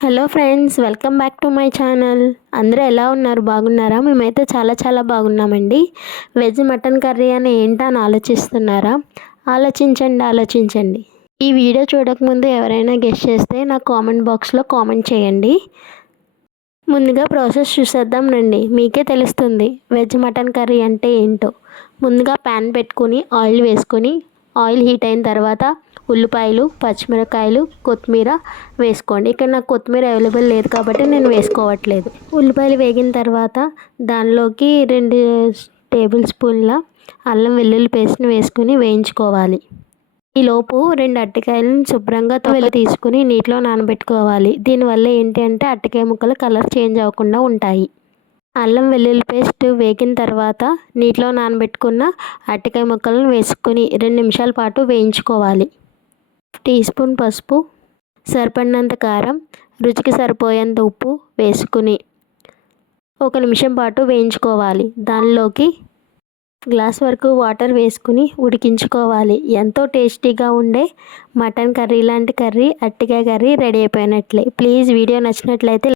Hello friends, welcome back to my channel. అందరూ ఎలా ఉన్నారు? బాగున్నారా? మేమైతే చాలా బాగున్నామండి. వెజ్ మటన్ కర్రీ అని ఏంటని ఆలోచిస్తున్నారా? ఆలోచించండి. ఈ వీడియో చూడకముందు ఎవరైనా గెస్ చేస్తే నా కామెంట్ బాక్స్లో కామెంట్ చేయండి. ముందుగా ప్రాసెస్ చూసేద్దాం రండి, మీకే తెలుస్తుంది వెజ్ మటన్ కర్రీ అంటే ఏంటో. ముందుగా ప్యాన్ పెట్టుకుని ఆయిల్ వేసుకొని ఆయిల్ హీట్ అయిన తర్వాత ఉల్లిపాయలు, పచ్చిమిరపకాయలు, కొత్తిమీర వేసుకోండి. ఇక్కడ నాకు కొత్తిమీర అవైలబుల్ లేదు కాబట్టి నేను వేసుకోవట్లేదు. ఉల్లిపాయలు వేగిన తర్వాత దానిలోకి 2 టేబుల్ స్పూన్ల అల్లం వెల్లుల్లి పేస్ట్ని వేసుకుని వేయించుకోవాలి. ఈలోపు 2 అరటికాయలను శుభ్రంగా తొక్క తీసుకుని నీటిలో నానబెట్టుకోవాలి. దీనివల్ల ఏంటి అంటే అరటికాయ ముక్కలు కలర్ చేంజ్ అవ్వకుండా ఉంటాయి. అల్లం వెల్లుల్లి పేస్ట్ వేగిన తర్వాత నీటిలో నానబెట్టుకున్న అరటికాయ ముక్కలను వేసుకుని 2 నిమిషాల పాటు వేయించుకోవాలి. టీ స్పూన్ పసుపు, సరిపడినంత కారం, రుచికి సరిపోయేంత ఉప్పు వేసుకుని 1 నిమిషం పాటు వేయించుకోవాలి. దానిలోకి గ్లాస్ వరకు వాటర్ వేసుకుని ఉడికించుకోవాలి. ఎంతో టేస్టీగా ఉండే మటన్ కర్రీ లాంటి కర్రీ, అరటికాయ కర్రీ రెడీ అయిపోయినట్లే. ప్లీజ్ వీడియో నచ్చినట్లయితే